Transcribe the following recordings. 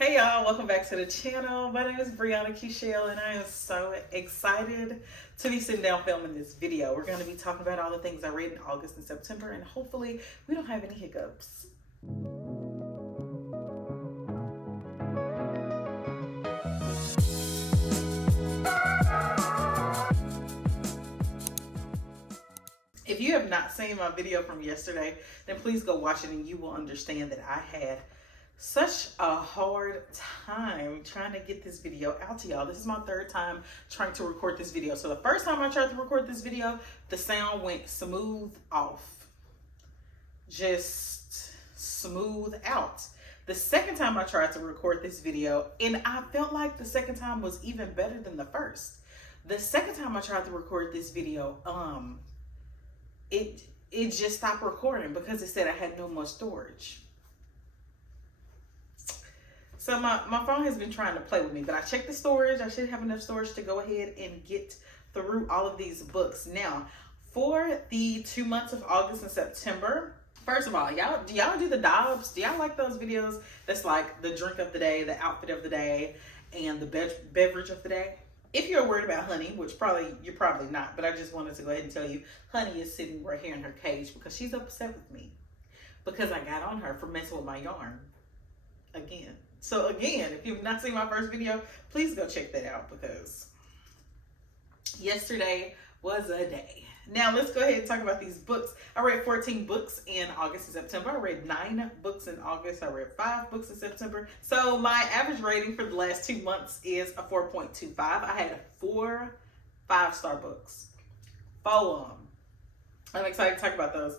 Hey y'all, welcome back to the channel. My name is Kechelle and I am so excited to be sitting down filming this video. We're going to be talking about all the things I read in August and September, and hopefully we don't have any hiccups. If you have not seen my video from yesterday, then please go watch it and you will understand that I had such a hard time trying to get this video out to y'all. This is my third time trying to record this video. So the first time I tried to record this video, the sound went smooth off. Just smooth out. The second time I tried to record this video, and I felt like the second time was even better than the first. The second time I tried to record this video, it just stopped recording because it said I had no more storage. So my phone has been trying to play with me, but I checked the storage. I should have enough storage to go ahead and get through all of these books. Now, for the 2 months of August and September, first of all, do y'all do the Dobbs? Do y'all like those videos that's like the drink of the day, the outfit of the day, and the beverage of the day? If you're worried about Honey, which you're probably not, but I just wanted to go ahead and tell you, Honey is sitting right here in her cage because she's upset with me because I got on her for messing with my yarn again. So again, if you've not seen my first video, please go check that out because yesterday was a day. Now let's go ahead and talk about these books. I read 14 books in August and September. I read 9 books in August. I read 5 books in September. So my average rating for the last 2 months is a 4.25. I had 4 5-star books. 4 of them. I'm excited to talk about those.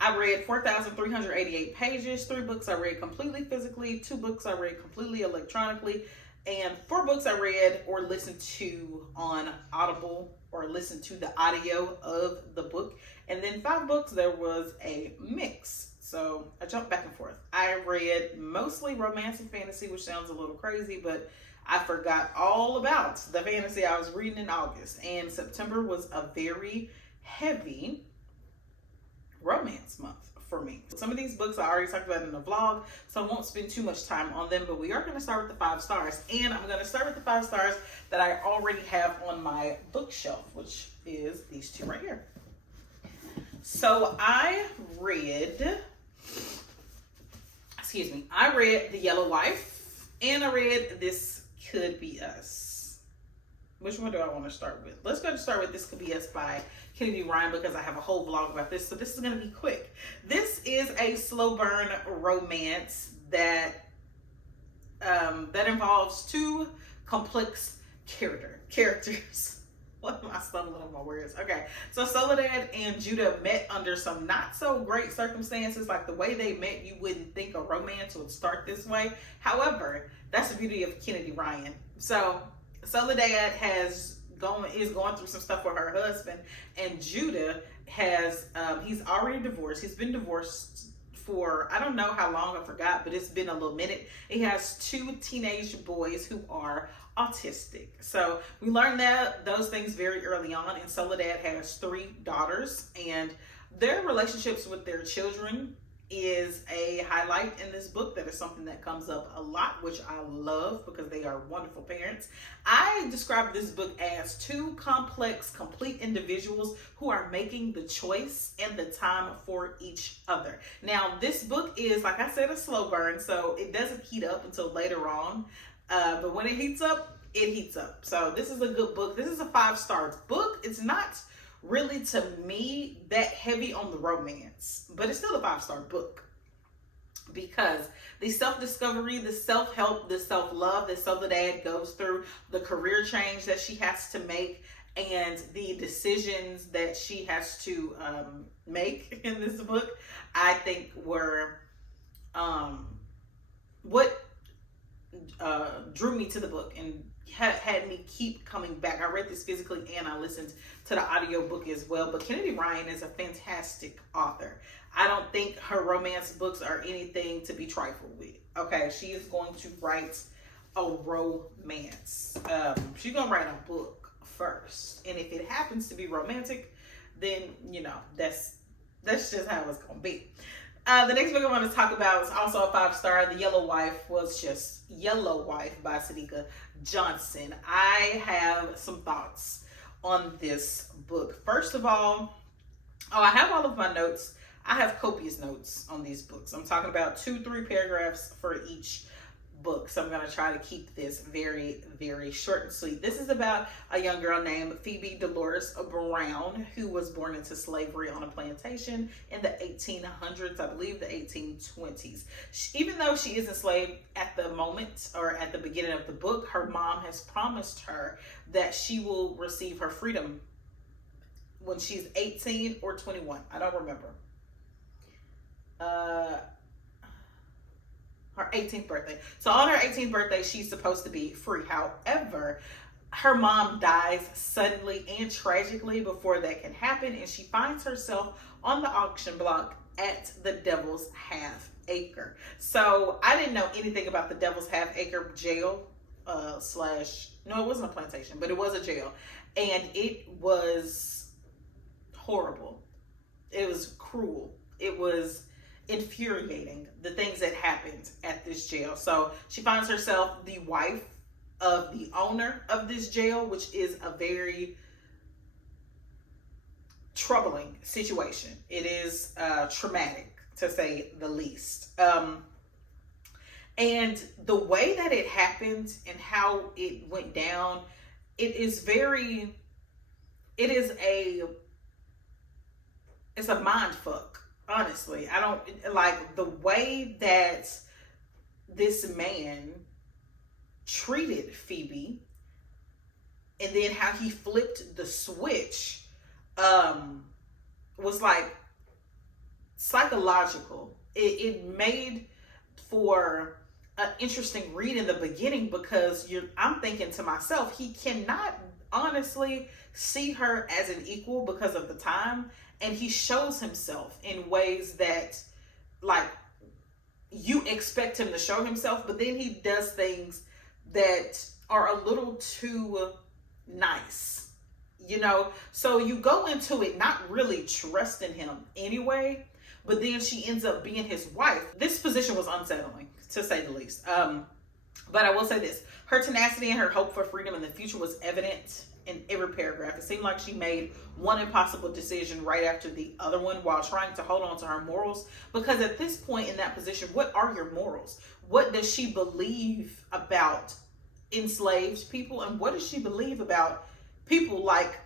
I read 4,388 pages. 3 books I read completely physically. 2 books I read completely electronically. And 4 books I read or listened to on Audible or listened to the audio of the book. And then 5 books, there was a mix. So I jumped back and forth. I read mostly romance and fantasy, which sounds a little crazy, but I forgot all about the fantasy I was reading in August. And September was a very heavy romance month for me. Some of these books I already talked about in the vlog, so I won't spend too much time on them, but we are going to start with the 5 stars. And I'm going to start with the 5 stars that I already have on my bookshelf, which is these 2 right here. So I read The Yellow Wife, and I read This Could Be Us. Which one do I want to start with? Let's go to start with This Could Be Us by Kennedy Ryan because I have a whole vlog about this. So this is going to be quick. This is a slow burn romance that involves 2 complex characters. What am I stumbling on my words? Okay, so Soledad and Judah met under some not so great circumstances. Like the way they met, you wouldn't think a romance would start this way. However, that's the beauty of Kennedy Ryan. So Soledad is going through some stuff with her husband, and Judah he's already divorced. He's been divorced for I don't know how long, I forgot, but it's been a little minute. He has 2 teenage boys who are autistic. So we learned those things very early on, and Soledad has 3 daughters, and their relationships with their children is a highlight in this book. That is something that comes up a lot, which I love because they are wonderful parents. I describe this book as 2 complex, complete individuals who are making the choice and the time for each other. Now, this book is, like I said, a slow burn, so it doesn't heat up until later on. But when it heats up, it heats up. So this is a good book. This is a 5-star book. It's not really, to me, that heavy on the romance, but it's still a 5-star book because the self-discovery, the self-help, the self-love that Soledad goes through, the career change that she has to make, and the decisions that she has to make in this book, I think were what drew me to the book and had me keep coming back. I read this physically and I listened to the audiobook as well. But Kennedy Ryan is a fantastic author. I don't think her romance books are anything to be trifled with. Okay, she is going to write a romance. She's gonna write a book first, and if it happens to be romantic, then that's just how it's gonna be. The next book I want to talk about is also a 5-star. The Yellow Wife was just Yellow Wife by Sadika Johnson. I have some thoughts on this book. First of all, I have all of my notes. I have copious notes on these books. I'm talking about 2-3 paragraphs for each book. So I'm going to try to keep this very, very short and sweet. This is about a young girl named Phoebe Dolores Brown, who was born into slavery on a plantation in the 1800s, I believe the 1820s. Even though she is enslaved at the moment, or at the beginning of the book, her mom has promised her that she will receive her freedom when she's 18 or 21. I don't remember. Her 18th birthday. So on her 18th birthday, she's supposed to be free. However, her mom dies suddenly and tragically before that can happen, and she finds herself on the auction block at the Devil's Half Acre. So I didn't know anything about the Devil's Half Acre jail no, it wasn't a plantation, but it was a jail, and it was horrible. It was cruel. It was infuriating, the things that happened at this jail. So she finds herself the wife of the owner of this jail, which is a very troubling situation. It is traumatic, to say the least. And the way that it happened and how it went down, it's a mind fuck. Honestly, I don't like the way that this man treated Phoebe, and then how he flipped the switch was like psychological. It made for an interesting read in the beginning, because I'm thinking to myself, he cannot honestly see her as an equal because of the time. And he shows himself in ways that, like, you expect him to show himself, but then he does things that are a little too nice, you know? So you go into it not really trusting him anyway, but then she ends up being his wife. This position was unsettling, to say the least. But I will say this, her tenacity and her hope for freedom in the future was evident in every paragraph. It seemed like she made one impossible decision right after the other one while trying to hold on to her morals. Because at this point in that position, what are your morals? What does she believe about enslaved people? And what does she believe about people like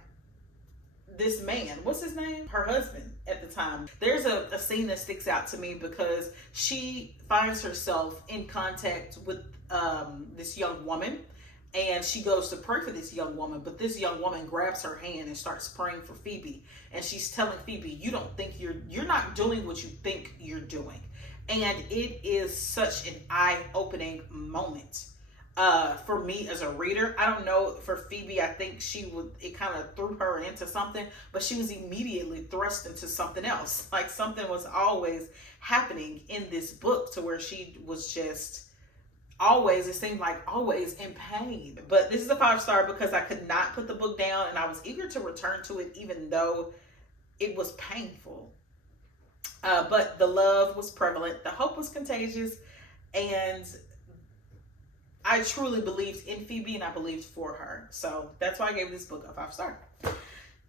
this man? What's his name? Her husband at the time. There's a scene that sticks out to me because she finds herself in contact with this young woman. And she goes to pray for this young woman, but this young woman grabs her hand and starts praying for Phoebe. And she's telling Phoebe, you don't think you're not doing what you think you're doing. And it is such an eye-opening moment for me as a reader. I don't know, for Phoebe, I think it kind of threw her into something, but she was immediately thrust into something else. Like, something was always happening in this book to where she was just it seemed like always in pain. But this is a 5-star because I could not put the book down, and I was eager to return to it even though it was painful. But the love was prevalent, the hope was contagious, and I truly believed in Phoebe, and I believed for her. So that's why I gave this book a 5-star.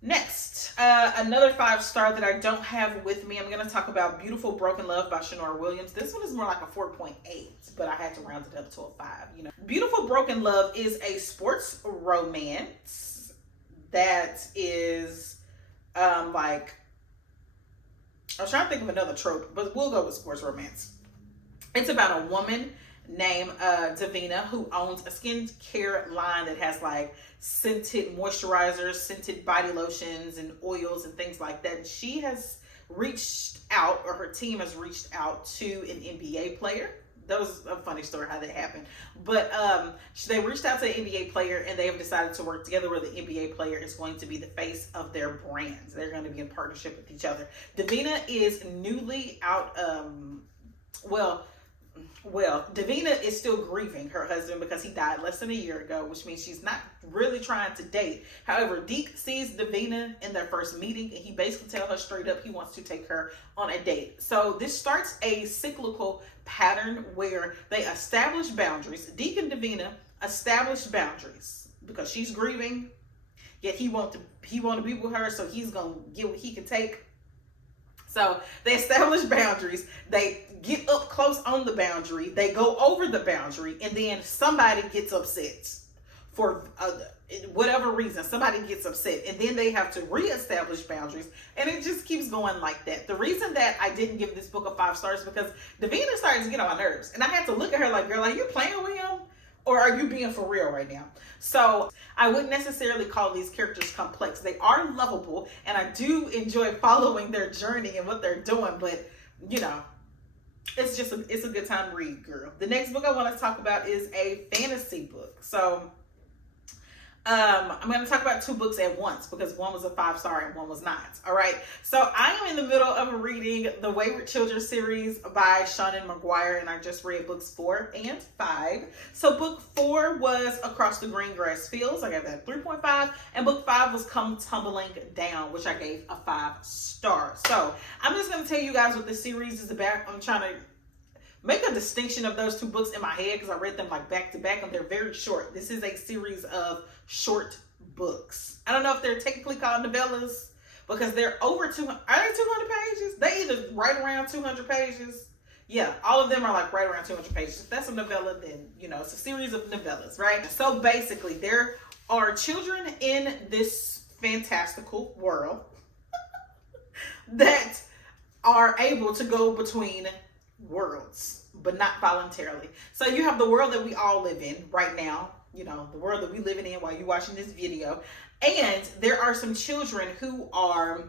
Next, another 5-star that I don't have with me. I'm going to talk about Beautiful Broken Love by Shanora Williams. This one is more like a 4.8, but I had to round it up to a 5. You know, Beautiful Broken Love is a sports romance that is like, I was trying to think of another trope, but we'll go with sports romance. It's about a woman named Davina, who owns a skincare line that has like scented moisturizers, scented body lotions and oils and things like that. She has reached out, or her team has reached out to an NBA player. That was a funny story how that happened. But they reached out to an NBA player, and they have decided to work together where the NBA player is going to be the face of their brands. They're going to be in partnership with each other. Davina is newly out, Well, Davina is still grieving her husband because he died less than a year ago, which means she's not really trying to date. However, Deke sees Davina in their first meeting, and he basically tells her straight up he wants to take her on a date. So this starts a cyclical pattern where they establish boundaries. Deke and Davina establish boundaries because she's grieving, yet he want to be with her, so he's gonna get what he can take. So they establish boundaries, they get up close on the boundary, they go over the boundary, and then somebody gets upset for whatever reason. Somebody gets upset, and then they have to reestablish boundaries, and it just keeps going like that. The reason that I didn't give this book a 5 stars because Davina started to get on my nerves, and I had to look at her like, girl, are you playing with him? Or are you being for real right now? So I wouldn't necessarily call these characters complex. They are lovable, and I do enjoy following their journey and what they're doing. But, you know, it's a good time to read, girl. The next book I want to talk about is a fantasy book. So I'm going to talk about 2 books at once because one was a 5-star and one was not. All right. So I am in the middle of reading the Wayward Children series by Seanan McGuire, and I just read books 4 and 5. So book 4 was Across the Green Grass Fields. I gave that 3.5, and book 5 was Come Tumbling Down, which I gave a 5 star. So I'm just going to tell you guys what this series is about. I'm trying to make a distinction of those 2 books in my head because I read them like back to back, and they're very short. This is a series of short books. I don't know if they're technically called novellas because they're over 200. Are they 200 pages? They either right around 200 pages. Yeah, all of them are like right around 200 pages. If that's a novella, then, you know, it's a series of novellas, right? So basically, there are children in this fantastical world that are able to go between worlds, but not voluntarily. So you have the world that we all live in right now, you know, the world that we living in while you're watching this video. And there are some children who are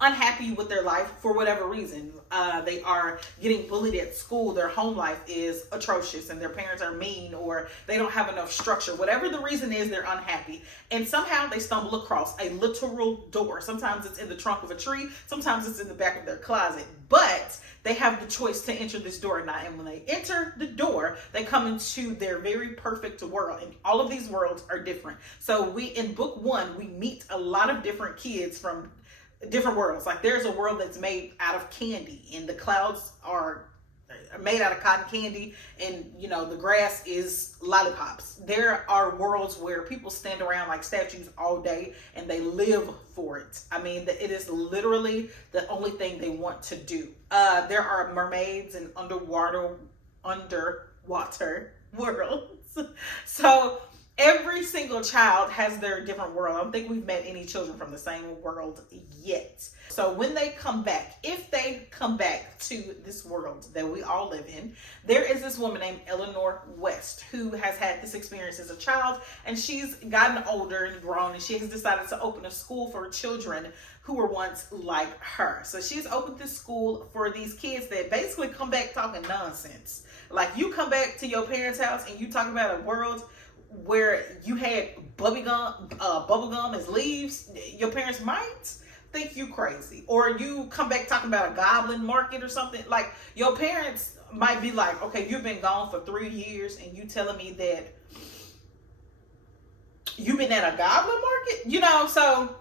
unhappy with their life for whatever reason. They are getting bullied at school. Their home life is atrocious and their parents are mean, or they don't have enough structure. Whatever the reason is, they're unhappy. And somehow they stumble across a literal door. Sometimes it's in the trunk of a tree. Sometimes it's in the back of their closet. But they have the choice to enter this door or not. And when they enter the door, they come into their very perfect world. And all of these worlds are different. So in book 1, we meet a lot of different kids from different worlds. Like there's a world that's made out of candy, and the clouds are made out of cotton candy, and you know the grass is lollipops. There are worlds where people stand around like statues all day and they live for it. I mean, it is literally the only thing they want to do. There are mermaids and underwater worlds. So every single child has their different world. I don't think we've met any children from the same world yet. So when they come back, if they come back to this world that we all live in, there is this woman named Eleanor West who has had this experience as a child, and she's gotten older and grown, and she has decided to open a school for children who were once like her. So she's opened this school for these kids that basically come back talking nonsense. Like you come back to your parents' house and you talk about a world where you had bubble gum as leaves, your parents might think you crazy. Or you come back talking about a goblin market or something. Like your parents might be like, okay, you've been gone for 3 years and you telling me that you've been at a goblin market? You know, so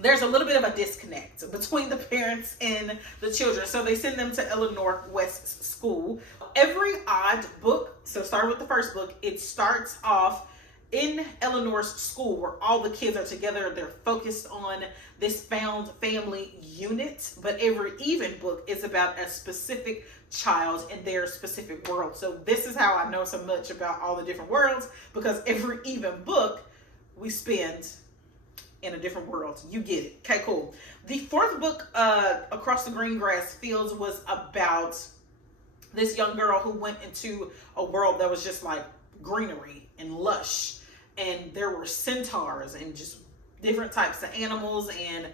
there's a little bit of a disconnect between the parents and the children. So they send them to Eleanor West's school. Every odd book, so start with the first book, it starts off in Eleanor's school where all the kids are together. They're focused on this found family unit, but every even book is about a specific child in their specific world. So this is how I know so much about all the different worlds, because every even book we spend in a different world. You get it. Okay, cool. The 4th book, Across the Green Grass Fields, was about this young girl who went into a world that was just like greenery and lush, and there were centaurs and just different types of animals and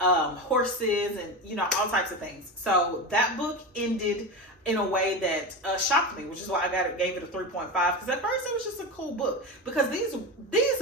horses and, you know, all types of things. So that book ended in a way that shocked me, which is why I gave it a 3.5, because at first it was just a cool book, because these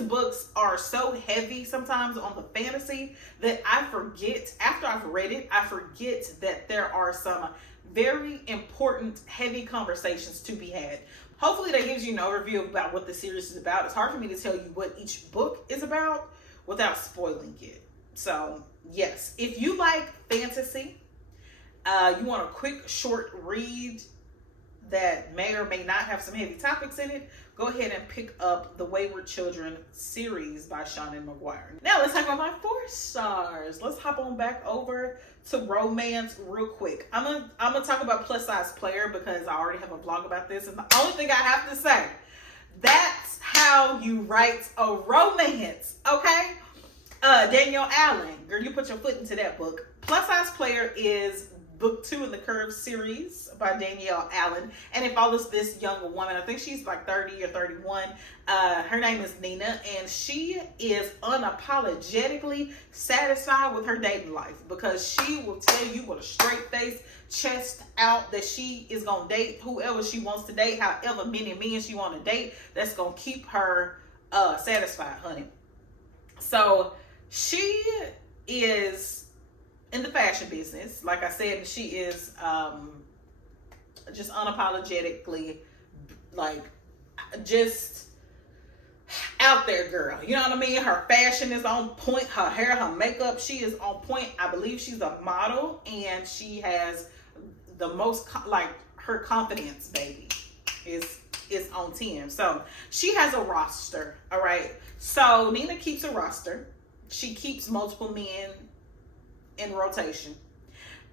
books are so heavy sometimes on the fantasy that I forget, after I've read it, I forget that there are some very important, heavy conversations to be had. Hopefully that gives you an overview about what the series is about. It's hard for me to tell you what each book is about without spoiling it. So yes, if you like fantasy, you want a quick, short read that may or may not have some heavy topics in it, go ahead and pick up the Wayward Children series by Shannon McGuire. Now let's talk about my 4 stars. Let's hop on back over to romance real quick. I'm gonna talk about Plus Size Player because I already have a vlog about this, and the only thing I have to say, that's how you write a romance, okay? Danielle Allen, girl, you put your foot into that book. Plus Size Player is book 2 in the Curve series by Danielle Allen, and it follows this young woman. I think she's like 30 or 31. Her name is Nina, and she is unapologetically satisfied with her dating life because she will tell you with a straight face, chest out, that she is gonna date whoever she wants to date, however many men she want to date. That's gonna keep her satisfied, honey. So she is in the fashion business, like I said. She is just unapologetically, like, just out there, girl. You know what I mean? Her fashion is on point. Her hair, her makeup, she is on point. I believe she's a model, and she has the most, like, her confidence, baby, is on 10. So she has a roster, all right? So Nina keeps a roster. She keeps multiple men in rotation,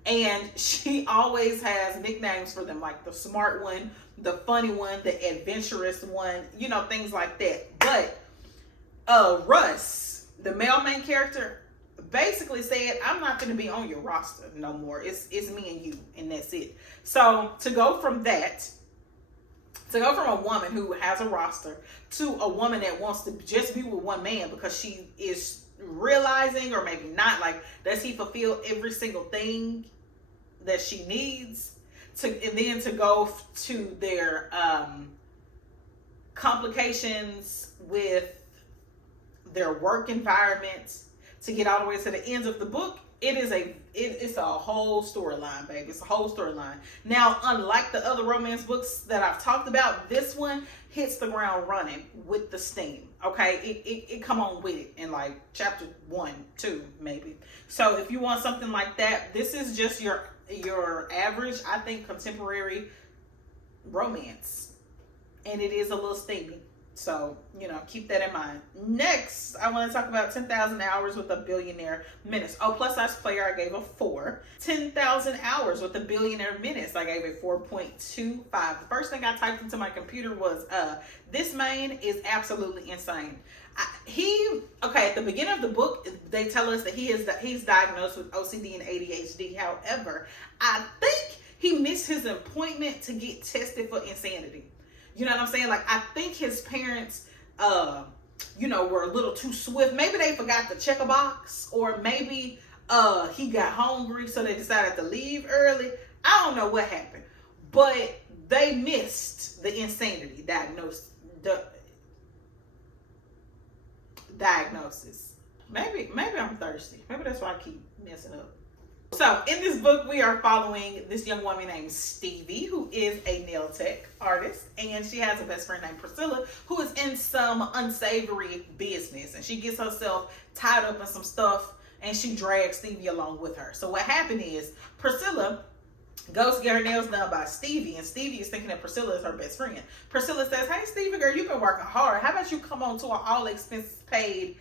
and she always has nicknames for them, like the smart one, the funny one, the adventurous one, you know, things like that. But Russ, the male main character, basically said, I'm not going to be on your roster no more. It's me and you, and that's it. So to go from a woman who has a roster to a woman that wants to just be with one man because she is realizing, or maybe not, like, does he fulfill every single thing that she needs, and then to go to their complications with their work environment, to get all the way to the ends of the book. It's a whole storyline, baby. It's a whole storyline. Now, unlike the other romance books that I've talked about, this one hits the ground running with the steam. Okay, it come on with it in like chapter 1, 2, maybe. So if you want something like that, this is just your average, I think, contemporary romance, and it is a little steamy. So, you know, keep that in mind. Next, I want to talk about 10,000 Hours with a Billionaire Menace. Oh, Plus Size Player, I gave a 4. 10,000 Hours with a Billionaire Menace, I gave it 4.25. The first thing I typed into my computer was, this man is absolutely insane. At the beginning of the book, they tell us that he's diagnosed with OCD and ADHD. However, I think he missed his appointment to get tested for insanity. You know what I'm saying? Like, I think his parents, were a little too swift. Maybe they forgot to check a box, or maybe he got hungry, so they decided to leave early. I don't know what happened, but they missed the insanity diagnosis. Maybe I'm thirsty. Maybe that's why I keep messing up. So in this book, we are following this young woman named Stevie, who is a nail tech artist, and she has a best friend named Priscilla, who is in some unsavory business, and she gets herself tied up in some stuff, and she drags Stevie along with her. So what happened is Priscilla goes to get her nails done by Stevie, and Stevie is thinking that Priscilla is her best friend. Priscilla says, hey, Stevie, girl, you've been working hard. How about you come on to an all-expenses paid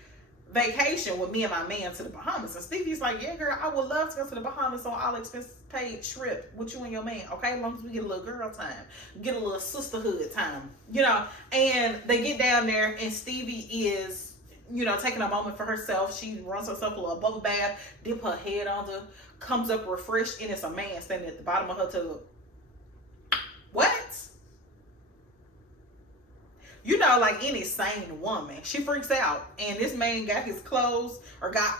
vacation with me and my man to the Bahamas? And Stevie's like, yeah, girl, I would love to go to the Bahamas on all expenses paid trip with you and your man, okay? As long as we get a little girl time, get a little sisterhood time, and they get down there, and Stevie is, taking a moment for herself. She runs herself a little bubble bath, dip her head under, comes up refreshed, and it's a man standing at the bottom of her tub. What? Like any sane woman, she freaks out, and this man got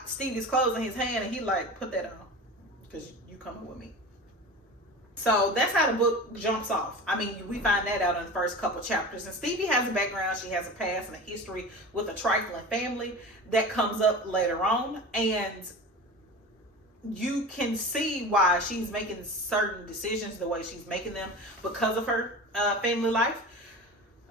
Stevie's clothes in his hand, and he like, put that on, because you coming with me. So that's how the book jumps off. I mean, we find that out in the first couple chapters. And Stevie has a background. She has a past and a history with a trifling family that comes up later on. And you can see why she's making certain decisions the way she's making them because of her family life.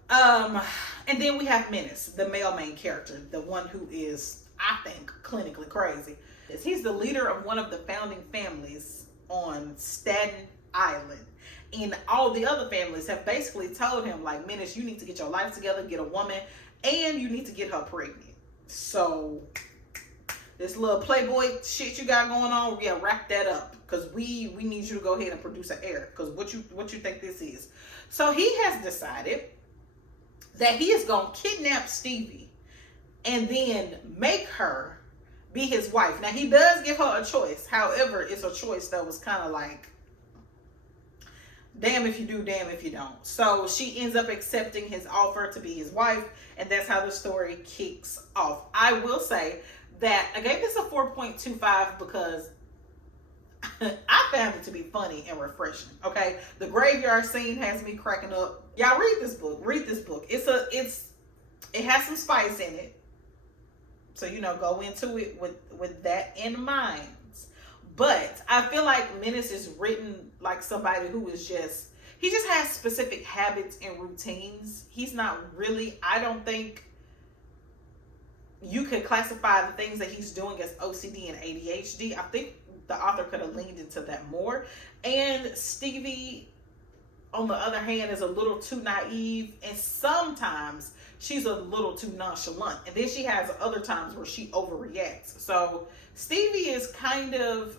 And then we have Menace, the male main character, the one who is, I think, clinically crazy. He's the leader of one of the founding families on Staten Island. And all the other families have basically told him, like, Menace, you need to get your life together, get a woman, and you need to get her pregnant. So this little playboy shit you got going on, yeah, wrap that up, because we need you to go ahead and produce an heir, because what you think this is. So he has decided that he is gonna kidnap Stevie and then make her be his wife. Now, he does give her a choice. However, it's a choice that was kind of like, damn if you do, damn if you don't. So she ends up accepting his offer to be his wife, and that's how the story kicks off. I will say that I gave this a 4.25 because I found it to be funny and refreshing. Okay, the graveyard scene has me cracking up. Y'all read this book. Read this book. It has some spice in it, so go into it with that in mind. But I feel like Menace is written like somebody who is he just has specific habits and routines. He's not really, I don't think you could classify the things that he's doing as OCD and ADHD. I think the author could have leaned into that more. And Stevie, on the other hand, is a little too naive, and sometimes she's a little too nonchalant. And then she has other times where she overreacts. So Stevie is kind of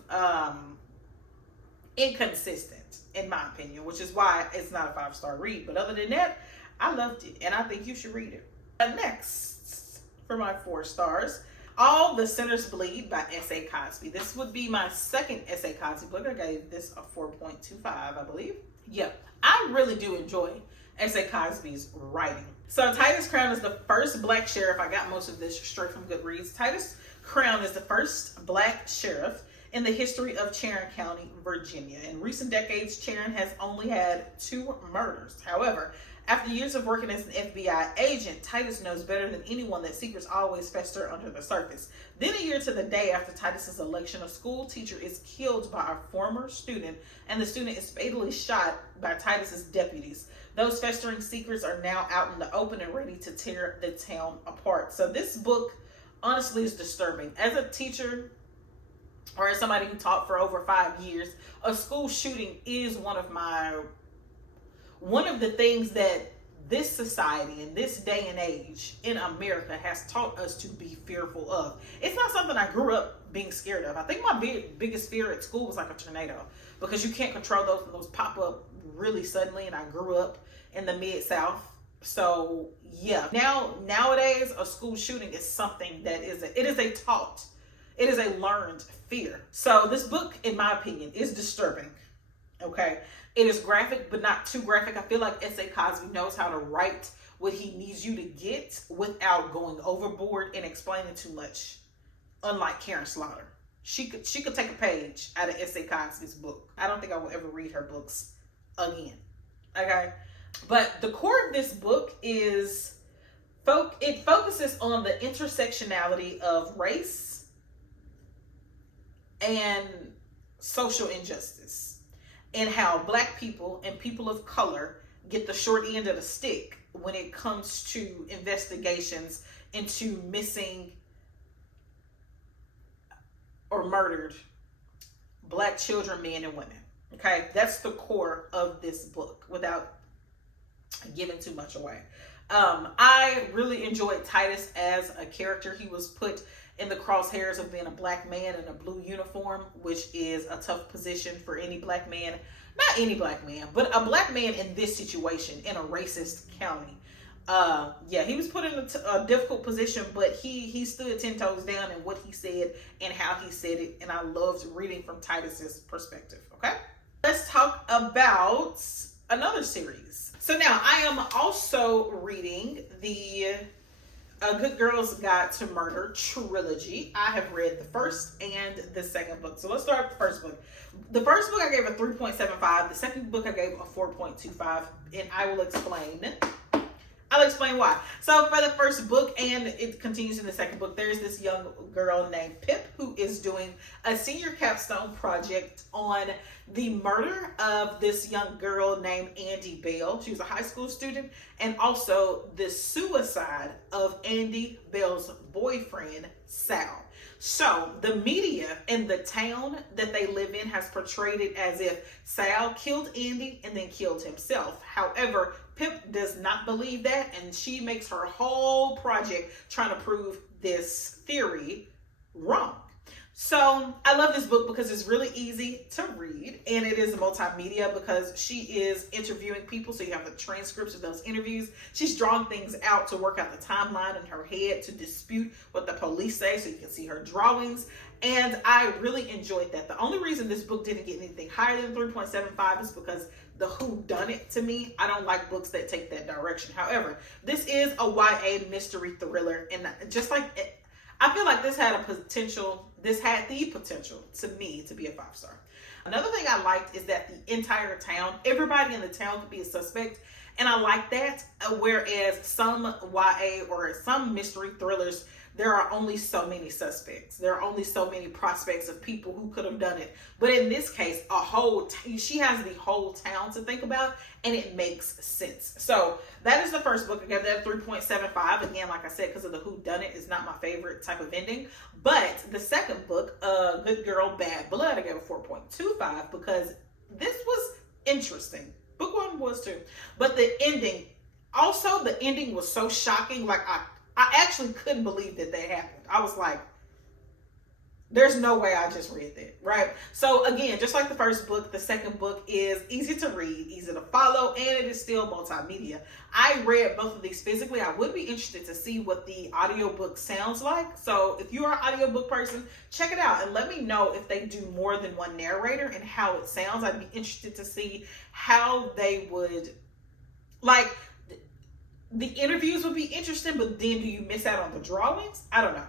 inconsistent, in my opinion, which is why it's not a 5-star read. But other than that, I loved it, and I think you should read it. Next, for my 4 stars, All the Sinners Bleed by S.A. Cosby. This would be my second S.A. Cosby book. I gave this a 4.25, I believe. Yep, I really do enjoy S.A. Cosby's writing. So Titus Crown is the first black sheriff. I got most of this straight from Goodreads. Titus Crown is the first black sheriff in the history of Sharon County, Virginia. In recent decades, Sharon has only had 2 murders. However, after years of working as an FBI agent, Titus knows better than anyone that secrets always fester under the surface. Then a year to the day after Titus's election, a school teacher is killed by a former student, and the student is fatally shot by Titus's deputies. Those festering secrets are now out in the open and ready to tear the town apart. So this book, honestly, is disturbing. As a teacher, or as somebody who taught for over 5 years, a school shooting is one of the things that this society in this day and age in America has taught us to be fearful of. It's not something I grew up being scared of. I think my biggest fear at school was like a tornado, because you can't control those pop up really suddenly, and I grew up in the Mid-South. So yeah, nowadays a school shooting is something that is a learned fear. So this book, in my opinion, is disturbing. Okay, it is graphic, but not too graphic. I feel like S.A. Cosby knows how to write what he needs you to get without going overboard and explaining too much. Unlike Karen Slaughter, she could take a page out of S.A. Cosby's book. I don't think I will ever read her books again. Okay, but the core of this book is it focuses on the intersectionality of race and social injustice, and how Black people and people of color get the short end of the stick when it comes to investigations into missing or murdered Black children, men, and women. Okay, that's the core of this book without giving too much away. I really enjoyed Titus as a character. He was put in the crosshairs of being a Black man in a blue uniform, which is a tough position for any Black man. Not any Black man, but a Black man in this situation in a racist county. Yeah, he was put in a difficult position, but he stood 10 toes down in what he said and how he said it, and I loved reading from Titus's perspective. Okay, let's talk about another series. So now I am also reading the A Good Girl's Guide to Murder trilogy. I have read the first and the second book. So let's start with the first book. The first book I gave a 3.75. The second book I gave a 4.25, and I will explain. I'll explain why. So for the first book, and it continues in the second book, there's this young girl named Pip who is doing a senior capstone project on the murder of this young girl named Andy Bell. She was a high school student, and also the suicide of Andy Bell's boyfriend, Sal. So the media in the town that they live in has portrayed it as if Sal killed Andy and then killed himself. However, Pip does not believe that, and she makes her whole project trying to prove this theory wrong. So I love this book because it's really easy to read, and it is a multimedia because she is interviewing people. So you have the transcripts of those interviews. She's drawing things out to work out the timeline in her head to dispute what the police say, so you can see her drawings. And I really enjoyed that. The only reason this book didn't get anything higher than 3.75 is because the whodunit to me, I don't like books that take that direction. However, this is a YA mystery thriller, and just like it, I feel like this had the potential to me to be a 5-star. Another thing I liked is that the entire town, everybody in the town could be a suspect. And I like that. Whereas some YA or some mystery thrillers, there are only so many suspects. There are only so many prospects of people who could have done it. But in this case, she has the whole town to think about, and it makes sense. So that is the first book. I gave that 3.75. Again, like I said, because of the whodunit is not my favorite type of ending. But the second book, Good Girl, Bad Blood, I gave a 4.25 because this was interesting. Book one was too. But the ending was so shocking. Like I actually couldn't believe that happened. I was like, there's no way I just read that, right? So again, just like the first book, the second book is easy to read, easy to follow, and it is still multimedia. I read both of these physically. I would be interested to see what the audiobook sounds like. So if you are an audiobook person, check it out and let me know if they do more than one narrator and how it sounds. I'd be interested to see how they would, like, the interviews would be interesting, but then do you miss out on the drawings? I don't know.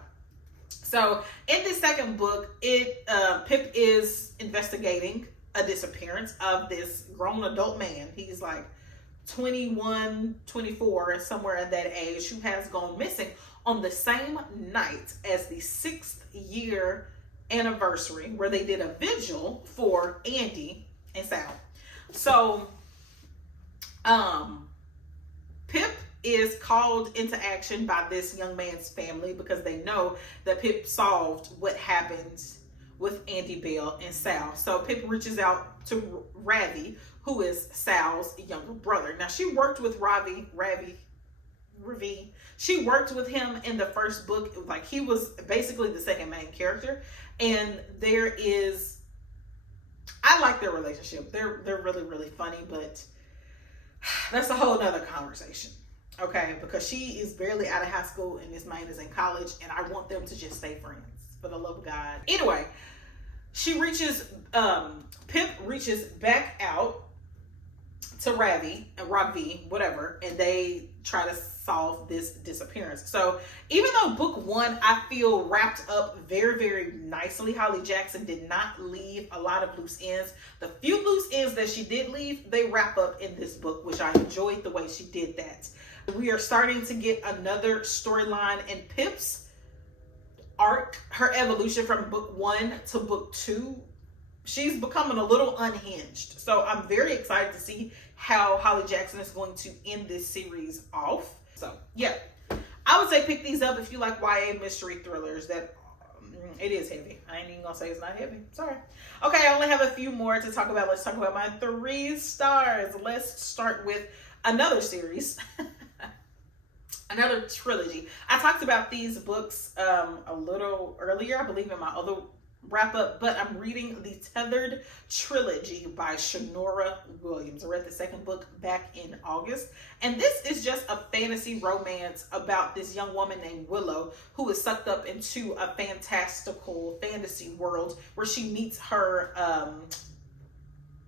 So in the second book, Pip is investigating a disappearance of this grown adult man. He's like 21, 24, somewhere in that age, who has gone missing on the same night as the 6th year anniversary where they did a vigil for Andy and Sal. So Pip is called into action by this young man's family because they know that Pip solved what happened with Andy Bell and Sal. So Pip reaches out to Ravi, who is Sal's younger brother. Now she worked with Ravi. She worked with him in the first book. Like, he was basically the second main character. And I like their relationship. They're really, really funny, but that's a whole nother conversation. Okay, because she is barely out of high school and this man is in college, and I want them to just stay friends, for the love of God. Anyway, Pip reaches back out to Ravi, whatever, and they try to solve this disappearance. So even though book one, I feel wrapped up very, very nicely, Holly Jackson did not leave a lot of loose ends. The few loose ends that she did leave, they wrap up in this book, which I enjoyed the way she did that. We are starting to get another storyline in Pip's arc, her evolution from book one to book two. She's becoming a little unhinged. So I'm very excited to see how Holly Jackson is going to end this series off. So yeah, I would say pick these up if you like YA mystery thrillers. That it is heavy. I ain't even gonna say it's not heavy. Sorry. Okay, I only have a few more to talk about. Let's talk about my 3 stars. Let's start with another series. Another trilogy. I talked about these books a little earlier, I believe, in my other wrap up, but I'm reading the Tethered trilogy by Shanora Williams. I read the second book back in August, and this is just a fantasy romance about this young woman named Willow who is sucked up into a fantastical fantasy world where she meets her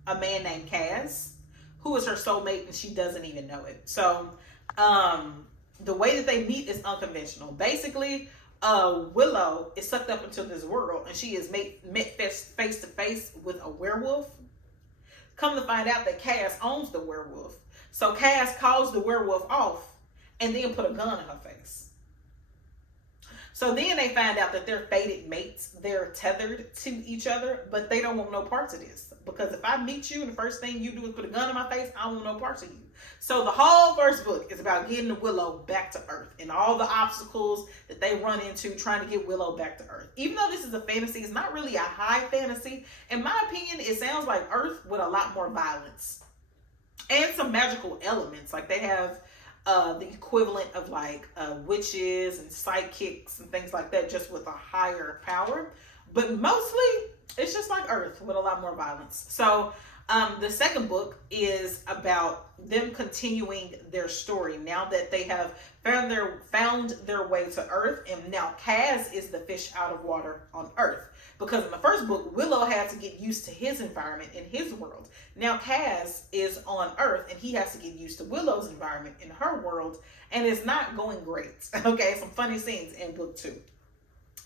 a man named Cass, who is her soulmate, and she doesn't even know it. So the way that they meet is unconventional. Basically, Willow is sucked up into this world, and she is met face to face with a werewolf. Come to find out that Cass owns the werewolf. So Cass calls the werewolf off, and then put a gun in her face. So then they find out that they're fated mates. They're tethered to each other, but they don't want no parts of this. Because if I meet you and the first thing you do is put a gun in my face, I don't want no parts of you. So the whole first book is about getting the Willow back to Earth and all the obstacles that they run into trying to get Willow back to Earth. Even though this is a fantasy, it's not really a high fantasy. In my opinion, it sounds like Earth with a lot more violence and some magical elements. Like they have the equivalent of like witches and psychics and things like that, just with a higher power. But mostly it's just like Earth with a lot more violence. So the second book is about them continuing their story now that they have found their way to Earth, and now Kaz is the fish out of water on Earth. Because in the first book, Willow had to get used to his environment in his world. Now Kaz is on Earth and he has to get used to Willow's environment in her world, and it's not going great. Okay, some funny scenes in book 2.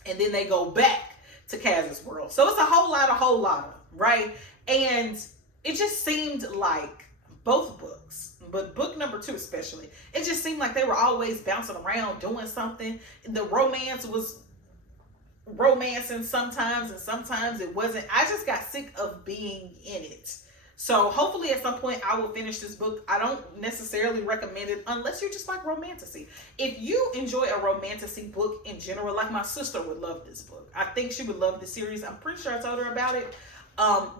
And then they go back to Kaz's world. So it's a whole lot, right? And it just seemed like both books, but book number 2 especially, it just seemed like they were always bouncing around doing something. The romance was romancing sometimes, and sometimes it wasn't. I just got sick of being in it. So hopefully at some point I will finish this book. I don't necessarily recommend it unless you just like romantasy. If you enjoy a romantasy book in general, like my sister would love this book. I think she would love this series. I'm pretty sure I told her about it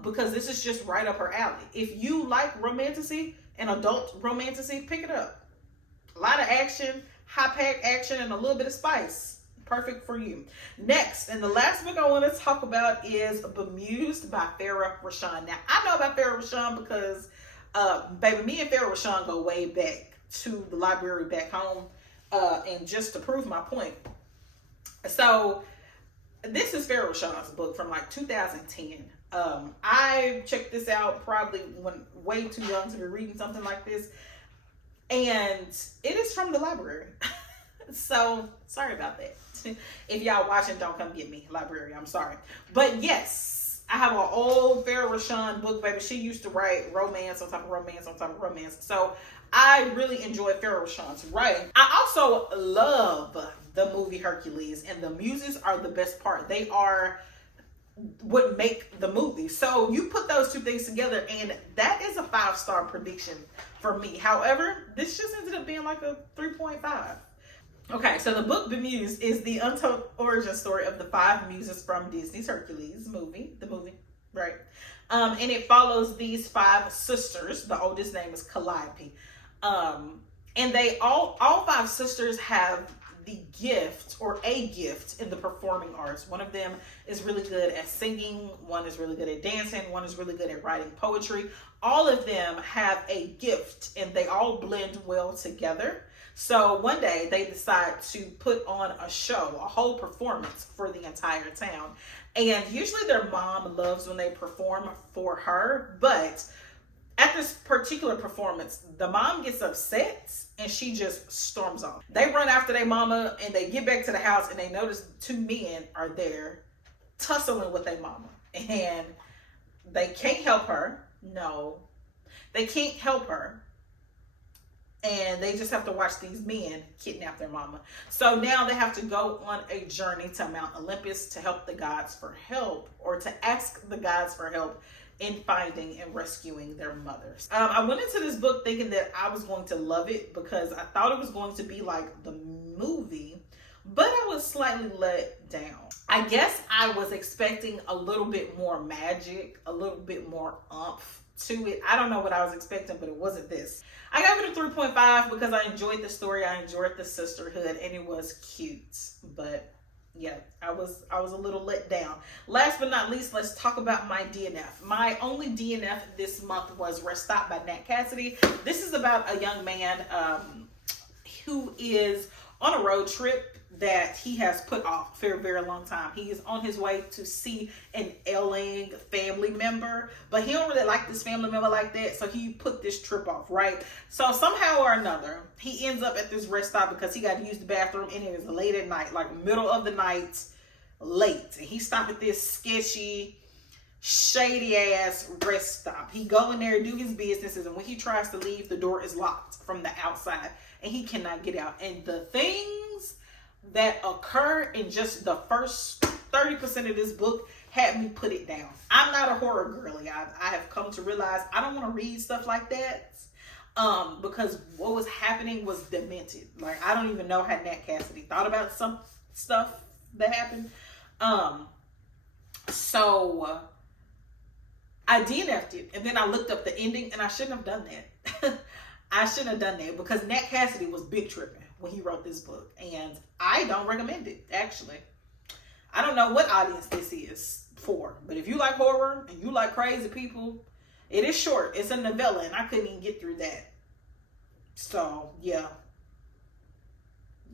because this is just right up her alley. If you like romantasy and adult romantasy, pick it up. A lot of action, high-packed action, and a little bit of spice. Perfect for you. Next, and the last book I want to talk about is Bemused by Farrah Rashan. Now, I know about Farrah Rashan because, baby, me and Farrah Rashan go way back to the library back home, and just to prove my point. So, this is Farrah Rashan's book from like 2010. I checked this out probably when way too young to be reading something like this, and it is from the library. So, sorry about that. If y'all watching, don't come get me, library. I'm sorry. But yes, I have an old Farrah Rashan book, baby. She used to write romance on top of romance on top of romance. So, I really enjoy Farrah Rashan's writing. I also love the movie Hercules, and the muses are the best part. They are what make the movie. So, you put those two things together, and that is a 5-star prediction for me. However, this just ended up being like a 3.5. Okay, so the book Bemused is the untold origin story of the 5 muses from Disney's Hercules movie, right? And it follows these 5 sisters. The oldest name is Calliope. And they all 5 sisters have the gift or a gift in the performing arts. One of them is really good at singing, one is really good at dancing, one is really good at writing poetry. All of them have a gift and they all blend well together. So one day they decide to put on a show, a whole performance for the entire town. And usually their mom loves when they perform for her, but at this particular performance, the mom gets upset and she just storms off. They run after their mama and they get back to the house and they notice 2 men are there tussling with their mama. And they can't help her. No, they can't help her. And they just have to watch these men kidnap their mama. So now they have to go on a journey to Mount Olympus to help the gods for help, or to ask the gods for help in finding and rescuing their mothers. I went into this book thinking that I was going to love it because I thought it was going to be like the movie, but I was slightly let down. I guess I was expecting a little bit more magic, a little bit more oomph to it. I don't know what I was expecting, but it wasn't this. I gave it a 3.5 because I enjoyed the story, I enjoyed the sisterhood, and it was cute. But yeah, I was a little let down. Last but not least, let's talk about my DNF. My only DNF this month was Rest Stop by Nat Cassidy. This is about a young man who is on a road trip that he has put off for a very long time. He is on his way to see an ailing family member, but he don't really like this family member like that, so he put this trip off, right? So somehow or another, he ends up at this rest stop because he got to use the bathroom, and it was late at night, like middle of the night, late. And he stopped at this sketchy shady ass rest stop. He go in there, do his businesses, and when he tries to leave, the door is locked from the outside and he cannot get out. And the things that occur in just the first 30% of this book had me put it down. I'm not a horror girly. I have come to realize I don't want to read stuff like that. Because what was happening was demented. Like, I don't even know how Nat Cassidy thought about some stuff that happened. So I DNF'd it, and then I looked up the ending, and I shouldn't have done that. I shouldn't have done that because Nat Cassidy was big tripping when he wrote this book, and I don't recommend it, actually. I don't know what audience this is for, but if you like horror and you like crazy people, it is short. It's a novella, and I couldn't even get through that. So, yeah.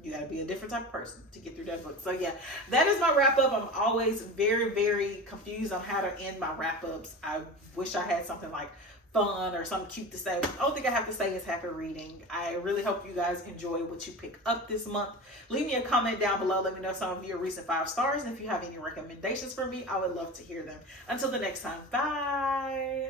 You got to be a different type of person to get through that book. So, yeah, that is my wrap-up. I'm always very, very confused on how to end my wrap-ups. I wish I had something like fun or something cute to say. The only thing I have to say is happy reading. I really hope you guys enjoy what you pick up this month. Leave me a comment down below. Let me know some of your recent 5 stars. And if you have any recommendations for me, I would love to hear them. Until the next time, bye.